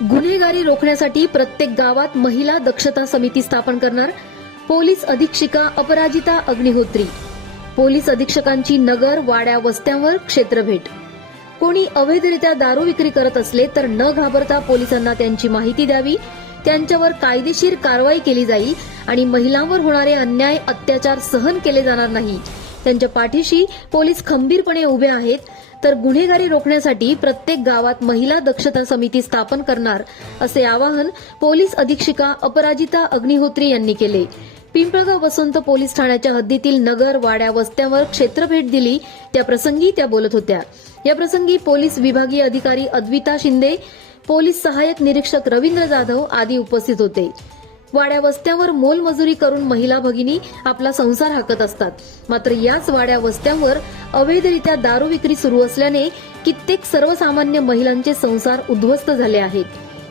गुन्हेगारी रोखण्यासाठी प्रत्येक गावात महिला दक्षता समिती स्थापन करणार. पोलीस अधीक्षिका अपराजिता अग्निहोत्री. पोलीस अधीक्षकांची नगर वाड्या वस्त्यांवर क्षेत्रभेट. कोणी अवैधरित्या दारू विक्री करत असले तर न घाबरता पोलिसांना त्यांची माहिती द्यावी. त्यांच्यावर कायदेशीर कारवाई केली जाईल आणि महिलांवर होणारे अन्याय अत्याचार सहन केले जाणार नाही. त्यांच्या पाठीशी पोलीस खंबीरपणे उभे आहेत. तर गुन्हेगारी रोखण्यासाठी प्रत्येक गावात महिला दक्षता समिती स्थापन करणार असे आवाहन पोलीस अधीक्षिका अपराजिता अग्निहोत्री यांनी केले. पिंपळगाव वसंत पोलीस ठाण्याच्या हद्दीतील नगर वाड्या वस्त्यांवर क्षेत्रभेट दिली. त्याप्रसंगी त्या बोलत होत्या. याप्रसंगी पोलीस विभागीय अधिकारी अद्विता शिंदे पोलीस सहाय्यक निरीक्षक रवींद्र जाधव आदी उपस्थित होते. वाड्या वस्त्यावर मोलमजुरी करून महिला भगिनी आपला संसार हाकत असतात. मात्र याच वाड्या वस्त्यांवर अवैधरित्या दारू विक्री सुरू असल्याने कित्येक सर्वसामान्य महिलांचे संसार उद्ध्वस्त झाले आहेत.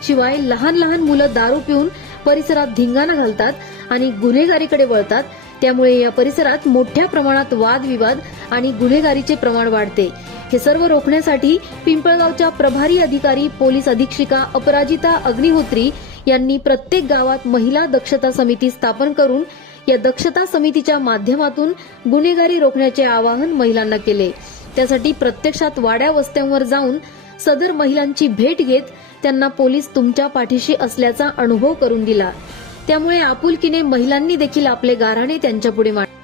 शिवाय लहान लहान मुलं दारू पिऊन परिसरात धिंगाणा घालतात आणि गुन्हेगारीकडे वळतात. त्यामुळे या परिसरात मोठ्या प्रमाणात वादविवाद आणि गुन्हेगारीचे प्रमाण वाढते. हे सर्व रोखण्यासाठी पिंपळगावच्या प्रभारी अधिकारी पोलीस अधीक्षिका अपराजिता अग्निहोत्री यांनी प्रत्येक गावात महिला दक्षता समिती स्थापन करून या दक्षता समितीच्या माध्यमातून गुन्हेगारी रोखण्याचे आवाहन महिलांना केले. त्यासाठी प्रत्यक्षात वाड्या वस्त्यांवर जाऊन सदर महिलांची भेट घेत त्यांना पोलीस तुमच्या पाठीशी असल्याचा अनुभव करून दिला. त्यामुळे आपुलकीने महिलांनी देखील आपले गाराणे त्यांच्यापुढे मांडले.